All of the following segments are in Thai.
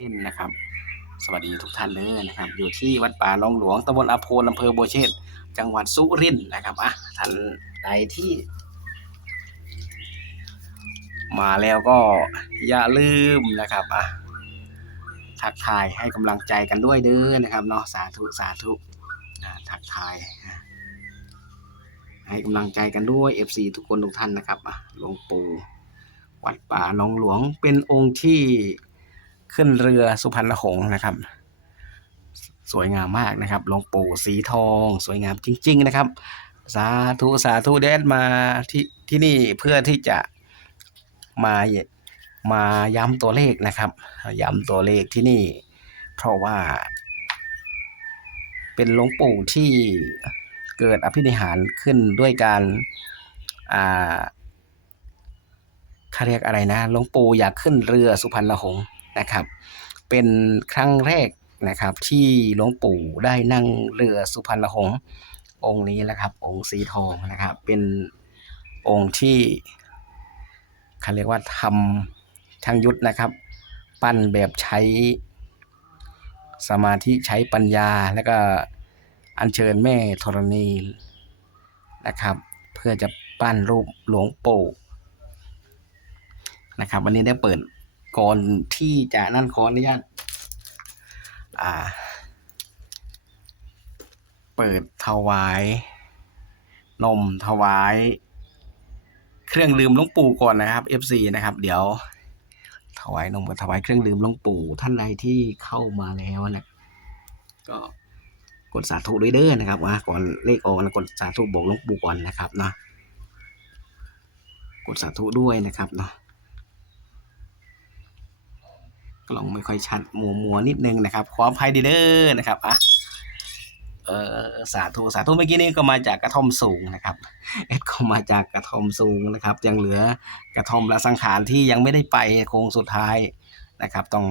เช่นนะครับ สวัสดีทุกท่านเลยนะครับ อยู่ที่วัดป่าหนองหลวงตำบลอาโพนอำเภอโบเชษฐ์จังหวัดสุรินทร์นะครับอะท่านใดที่ มาแล้วก็อย่าลืมนะครับอะทักทายให้กำลังใจกันด้วยเด้อนะครับเนาะสาธุสาธุอะทักทาย ให้กำลังใจกันด้วย FC ทุกคนทุกท่านนะครับอะหลวงปู่วัดป่าหนองหลวงเป็นองค์ที่ ขึ้นเรือสุพรรณหงส์นะครับ สวยงามมากนะครับหลวงปู่สีทอง สวยงามจริง ๆ นะครับ สาธุสาธุเดนมาที่ที่นี่เพื่อที่จะมามาย้ำตัวเลขนะครับ ย้ำตัวเลขที่นี่ เพราะว่า เป็นหลวงปู่ที่เกิดอภินิหารขึ้นด้วยการอ่าเขาเรียกอะไรนะหลวงปู่อยากขึ้นเรือสุพรรณหงส์ นะครับ เป็นครั้งแรกนะครับ ที่หลวงปู่ได้นั่งเรือสุพรรณหงส์องค์นี้แหละครับ องค์สีทองนะครับ เป็นองค์ที่เขาเรียกว่าทำช่างยุทธนะครับ ปั้นแบบใช้สมาธิใช้ปัญญาแล้วก็อัญเชิญแม่ธรณีนะครับ เพื่อจะปั้นรูปหลวงปู่นะครับ วันนี้ได้เปิด ก่อนที่จะนั่นขออนุญาตอ่า เปิดถวาย นมถวาย เครื่องดื่มหลวงปู่ก่อนนะครับ FC นะครับ เดี๋ยว ถวายนมกับถวายเครื่องดื่มหลวงปู่ ท่านใดที่เข้ามาแล้วนะก็กดสาธุด้วยเด้อนะครับว่าก่อนเลขออกนะกดสาธุบอกหลวงปู่ก่อนนะครับเนาะกดสาธุด้วยนะครับเนาะ กล่องไม่ค่อยชัดมัวมัวนิดนึงนะครับขออภัยดีเด้อนะครับอะเออสาธุสาธุเมื่อกี้นี้ก็มาจากกระท่อมสูงนะครับเอ็ดก็มาจากกระท่อมสูงนะครับ ยังเหลือกระท่อมละสังขารที่ยังไม่ได้ไปโค้งสุดท้ายนะครับ ต้อง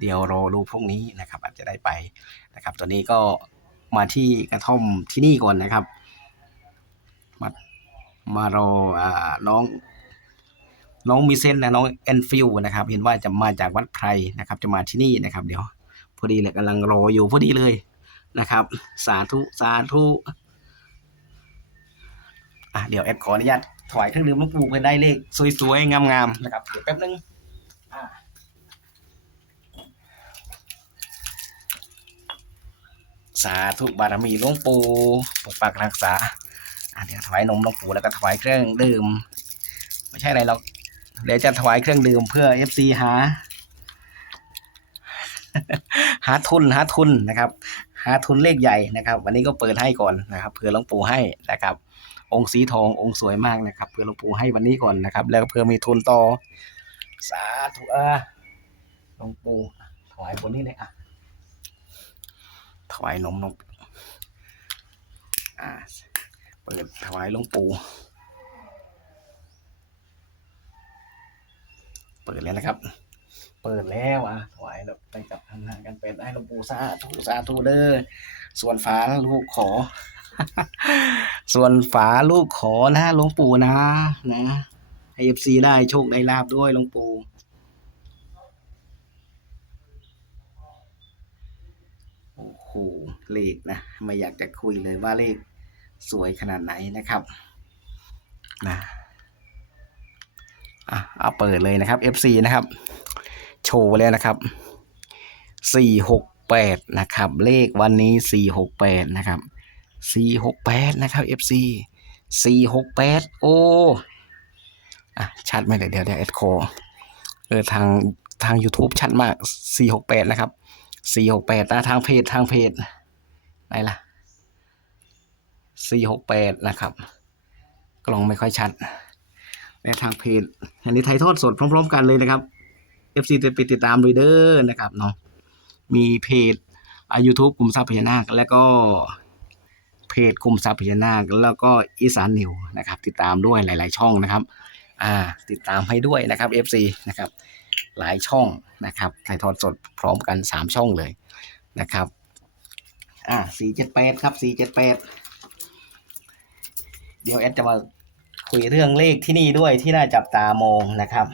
เดี๋ยวรอดูพรุ่งนี้นะครับ อาจจะได้ไปนะครับ ตอนนี้ก็มาที่กระท่อมที่นี่ก่อนนะครับ มามารออ่าน้อง น้องมีเซนนะน้องแอนฟิลนะครับ เห็นว่าจะมาจากวัดไพรนะครับ จะมาที่นี่นะครับ เดี๋ยว พอดีเลยกำลังรออยู่พอดีเลยนะครับ สาธุสาธุอะเดี๋ยวแอดขออนุญาตถวายเครื่องดื่มหลวงปู่เพื่อได้เลขสวยๆงามๆนะครับเดี๋ยวแป๊บนึงอะสาธุบารมีหลวงปู่ปกปักรักษาอะเดี๋ยวถวายนมหลวงปู่แล้วก็ถวายเครื่องดื่ม ไม่ใช่อะไรหรอก เดี๋ยวจะถวายเครื่องดื่มเพื่อ FC หา หาทุนหาทุนนะครับ หาทุนเลขใหญ่นะครับ วันนี้ก็เปิดให้ก่อนนะครับเผื่อหลวงปู่ให้นะครับ องค์สีทององค์สวยมากนะครับเผื่อหลวงปู่ให้วันนี้ก่อนนะครับ แล้วก็เผื่อมีทุนต่อ สาธุอะหลวงปู่ถวายบนนี้เลยอะถวายนมนมอ่าเปิดถวายหลวงปู่ เปิดแล้วนะครับ เปิดแล้วอะถวายแบบไปกับทำงานกันเป็นให้หลวงปู่สาธุสาธุเด้อส่วนฝาลูกขอ ส่วนฝาลูกขอนะหลวงปู่นะนะให้เอฟซีได้โชคได้ลาบด้วยหลวงปู่โอ้โหเลขนะไม่อยากจะคุยเลยว่าเลขสวยขนาดไหนนะครับ นะ อะเอาเปิดเลยนะครับ FC นะครับ โชว์แล้วนะครับสี่หกแปดนะครับ เลขวันนี้สี่หกแปดนะครับสี่หกแปดนะครับ FC สี่หกแปดโอ้อะชัดไหมเดี๋ยวเดี๋ยวเดียวเอ็ดโคเออทางทาง YouTube ชัดมากสี่หกแปดนะครับสี่หกแปดนะทางเพจทางเพจไหนล่ะสี่หกแปดนะครับ กล่องไม่ค่อยชัด ในทางเพจอันนี้ไทยทอดสดพร้อม ๆ กันเลยนะครับ FC จะไปติดตามด้วยเด้อนะครับเนาะมีเพจ YouTube กลุ่มทรัพย์พญานาค แล้วก็เพจกลุ่มทรัพย์พญานาค แล้วก็อีสานนิวนะครับ ติดตามด้วยหลาย ๆ ช่องนะครับ อ่า ติดตามให้ด้วยนะครับ FC นะครับ หลายช่องนะครับถ่ายทอดสดพร้อมกันสามช่องเลยนะครับ อ่าสี่เจ็ดแปดครับสี่เจ็ดแปดเดี๋ยวแอดจะมา คุยเรื่องเลขที่นี่ด้วยที่น่าจับตามองนะครับ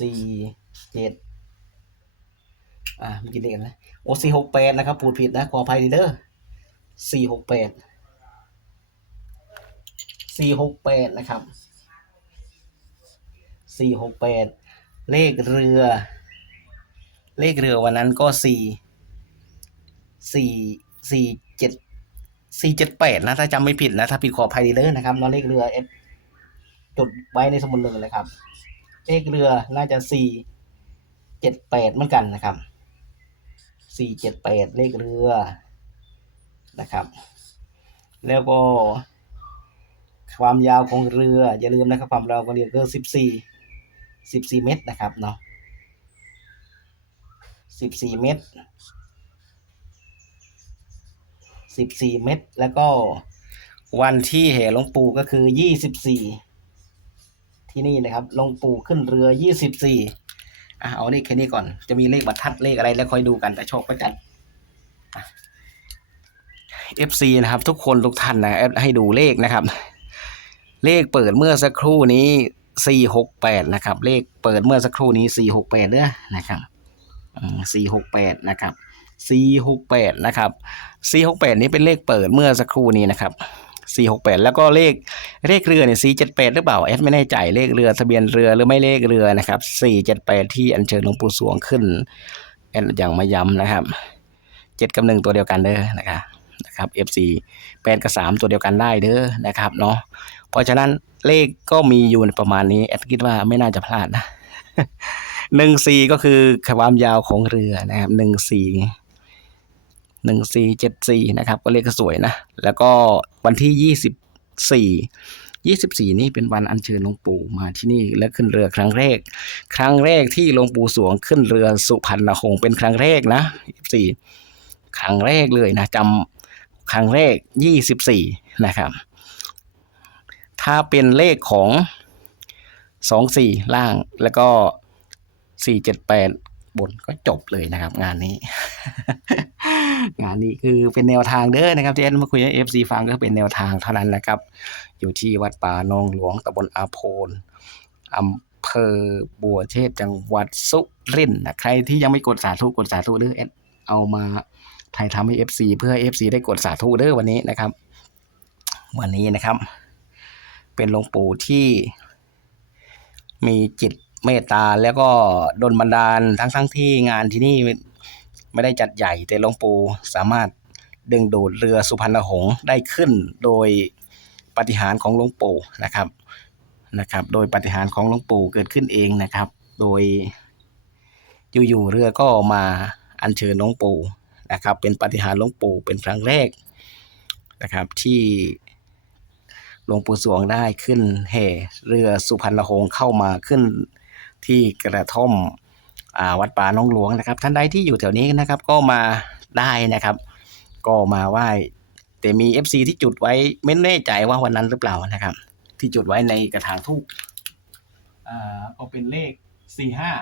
478สี่เจ็ดอ่ามื่กี้เลขนะโอ้สี่หกแปดนะครับพูดผิดนะขออภัยดีเด้อสี่หกแปดสี่หกแปดนะครับสี่หกแปดเลขเรือ เลขเรือวันนั้นก็สี่สี่สี่เจ็ด สี่เจ็ดแปดนะ ถ้าจำไม่ผิดนะ ถ้าผิดขออภัยดีเด้อนะครับนอะเลขเรือเอฟจดไว้ในสมุดหนึ่งเลยครับ เลขเรือน่าจะสี่เจ็ดแปดเหมือนกันนะครับสี่เจ็ดแปดเลขเรือนะครับ แล้วก็ ความยาวของเรือ อย่าลืมนะครับ ความยาวของเรือก็สิบสี่สิบสี่เมตรนะครับเนาะสิบสี่เมตร สิบสี่เมตรแล้วก็วันที่แห่หลวงปู่ก็คือยี่สิบสี่ที่นี่นะครับหลวงปู่ขึ้นเรือยี่สิบสี่อะเอานี่แค่นี้ก่อนจะมีเลขบรรทัดเลขอะไรแล้วค่อยดูกันแต่โชคก็จัด FC นะครับ ทุกคนทุกท่านนะแอดให้ดูเลขนะครับ เลขเปิดเมื่อสักครู่นี้468นะครับ เลขเปิดเมื่อสักครู่นี้468เด้อนะครับอืม468นะครับ 468 นะครับ 468 นี้เป็นเลขเปิดเมื่อสักครู่นี้นะครับ 468 แล้วก็เลขเลขเรือเนี่ย478 หรือเปล่าแอดไม่แน่ใจเลขเรือทะเบียนเรือหรือไม่เลขเรือนะครับ 478 ที่อัญเชิญหลวงปู่สวงขึ้นแอดอย่างมาย้ำนะครับ 7 กับ 1 ตัวเดียวกันเด้อนะครับนะครับ FC 8 กับ 3 ตัวเดียวกันได้เด้อนะครับเนาะเพราะฉะนั้นเลขก็มีอยู่ในประมาณนี้แอดคิดว่าไม่น่าจะพลาดนะหนึ่งสี่ก็คือความยาวของเรือนะครับหนึ่งสี่ หนึ่งสี่เจ็ดสี่นะครับ ก็เลขก็สวยนะ แล้วก็วันที่ยี่สิบสี่ยี่สิบสี่นี่เป็นวันอัญเชิญหลวงปู่มาที่นี่และขึ้นเรือครั้งแรก ครั้งแรกที่หลวงปู่สวงขึ้นเรือสุพรรณหงส์เป็นครั้งแรกนะสี่ครั้งแรกเลยนะจำครั้งแรกยี่สิบสี่นะครับ ถ้าเป็นเลขของสองสี่ล่างแล้วก็สี่เจ็ดแปดบนก็จบเลยนะครับงานนี้ งานนี้คือเป็นแนวทางเด้อนะครับที่แอดมาคุยให้เอฟซีฟังก็เป็นแนวทางเท่านั้นนะครับ อยู่ที่วัดป่านองหลวงตำบลอาโพนอำเภอบัวเชษจังหวัดสุรินทร์นะใครที่ยังไม่กดสาธุกดสาธุเด้อแอดเอามาถ่ายทำให้ FC เพื่อให้ FC ได้กดสาธุเด้อวันนี้นะครับ วันนี้นะครับ เป็นหลวงปู่ที่มีจิตเมตตาแล้วก็ดลบันดาลทั้งทั้งที่งานที่นี่ ไม่ได้จัดใหญ่ แต่หลวงปู่สามารถดึงดูดเรือสุพรรณหงส์ได้ขึ้นโดยปฏิหารของหลวงปู่นะครับนะครับ โดยปฏิหารของหลวงปู่เกิดขึ้นเองนะครับ โดยอยู่ๆเรือก็มาอัญเชิญหลวงปู่นะครับ เป็นปฏิหารหลวงปู่เป็นครั้งแรกนะครับที่หลวงปู่สวงได้ขึ้นแห่เรือสุพรรณหงส์เข้ามาขึ้นที่กระท่อม วัดป่าน้องหลวงนะครับ ท่านใดที่อยู่แถวนี้นะครับ ก็มาได้นะครับ ก็มาไหว้แต่มี FC ที่จุดไว้ไม่แน่ใจว่าวันนั้นหรือเปล่านะครับ ที่จุดไว้ในกระถางทูบอ่าก็เป็นเลขสี่ห้า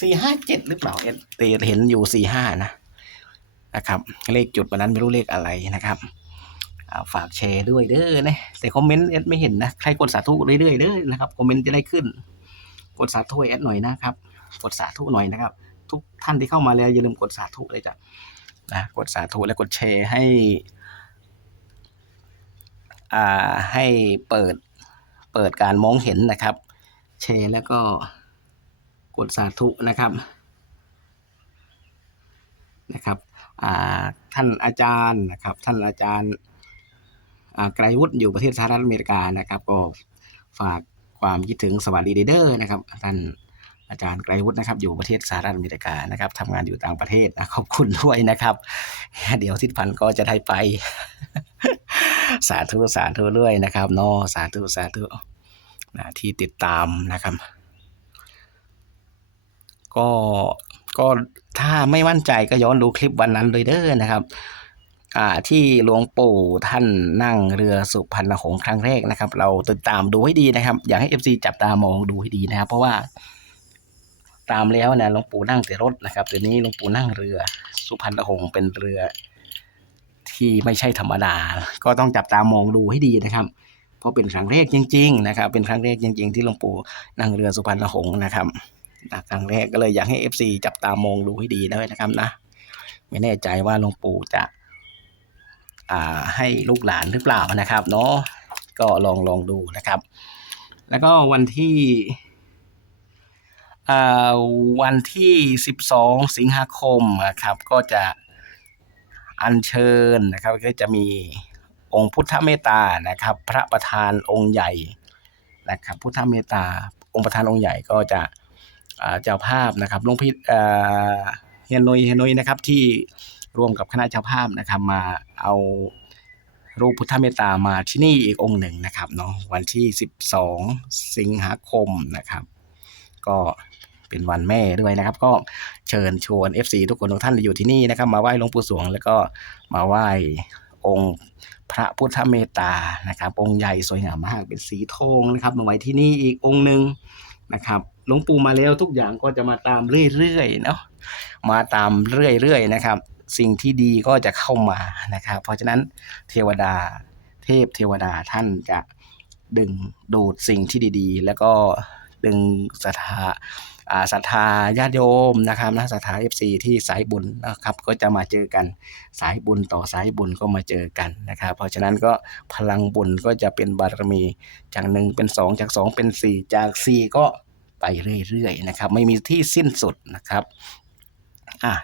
สี่ห้าเจ็ดหรือเปล่าเอ็ดแต่เห็นอยู่สี่ห้านะนะครับ เลขจุดวันนั้นไม่รู้เลขอะไรนะครับอ่าฝากแชร์ด้วยเด้อนะแต่คอมเมนต์แอดไม่เห็นนะใครกดสาธุเรื่อยๆเด้อนะครับคอมเมนต์จะได้ขึ้น กดสาธุให้แอดหน่อยนะครับ กดสาธุหน่อยนะครับ ทุกท่านที่เข้ามาแล้วอย่าลืมกดสาธุเลยจ้ะนะกดสาธุและกดแชร์ให้อ่าให้เปิดเปิดการมองเห็นนะครับ แชร์แล้วก็กดสาธุนะครับนะครับอ่าท่านอาจารย์นะครับ ท่านอาจารย์อ่าไกรวุฒิอยู่ประเทศสหรัฐอเมริกานะครับ ก็ฝากความคิดถึงสวัสดีเด้อนะครับ ท่าน อาจารย์ไกรวุฒินะครับอยู่ประเทศสหรัฐอเมริกานะครับทำงานอยู่ต่างประเทศนะขอบคุณด้วยนะครับ เดี๋ยวทิศพันธ์ก็จะได้ไป สาธุสาธุด้วยนะครับนอสาธุสาธุนะที่ติดตามนะครับ ก็ก็ถ้าไม่มั่นใจก็ย้อนดูคลิปวันนั้นเลยเด้อนะครับอ่าที่หลวงปู่ท่านนั่งเรือสุพรรณหงส์ครั้งแรกนะครับ เราติดตามดูให้ดีนะครับ อยากให้ FC จับตามองดูให้ดีนะครับ เพราะว่า ตามแล้วเนี่ยหลวงปู่นั่งแต่รถนะครับเดี๋ยวนี้หลวงปู่นั่งเรือ สุพรรณหงส์เป็นเรือ ที่ไม่ใช่ธรรมดา ก็ต้องจับตามองดูให้ดีนะครับ เพราะเป็นครั้งแรกจริง ๆ นะครับ เป็นครั้งแรกจริง ๆ ที่หลวงปู่นั่งเรือสุพรรณหงส์นะครับครั้งแรกก็เลยอยากให้ FC จับตามองดูให้ดีด้วยนะครับนะไม่แน่ใจว่าหลวงปู่จะอ่าให้ลูกหลานหรือเปล่านะครับเนาะก็ลองลองดูนะครับ แล้วก็วันที่ วันที่ 12 สิงหาคมนะครับ ก็จะอัญเชิญนะครับ ก็จะมีองค์พุทธเมตตานะครับ พระประธานองค์ใหญ่นะครับ พุทธเมตตาองค์ประธานองค์ใหญ่ก็จะเจ้าภาพนะครับหลวงพี่เฮียนุยเฮียนุยนะครับที่ร่วมกับคณะเจ้าภาพนะครับ มาเอารูปพุทธเมตตามาที่นี่อีกองค์หนึ่งนะครับเนาะวันที่ 12 สิงหาคมนะครับ ก็ เป็นวันแม่ด้วยนะครับ ก็เชิญชวน FC ทุกคนทุกท่านที่อยู่ที่นี่นะครับ มาไหว้หลวงปู่สวง แล้วก็มาไหว้องค์พระพุทธเมตตานะครับ องค์ใหญ่สวยงามมากเป็นสีทองนะครับ มาไว้ที่นี่อีกองค์หนึ่งนะครับหลวงปู่มาแล้วทุกอย่างก็จะมาตามเรื่อยๆเนาะมาตามเรื่อยๆนะครับ สิ่งที่ดีก็จะเข้ามานะครับ เพราะฉะนั้นเทวดาเทพเทวดาท่านจะดึงดูดสิ่งที่ดีๆ แล้วก็ดึงศรัทธา ศรัทธาญาติโยมนะครับนะศรัทธาเอฟซีที่สายบุญนะครับ ก็จะมาเจอกันสายบุญต่อสายบุญก็มาเจอกันนะครับ เพราะฉะนั้นก็พลังบุญก็จะเป็นบารมีจากหนึ่งเป็นสองจากสองเป็นสี่จากสี่ก็ไปเรื่อยๆนะครับ ไม่มีที่สิ้นสุดนะครับอะ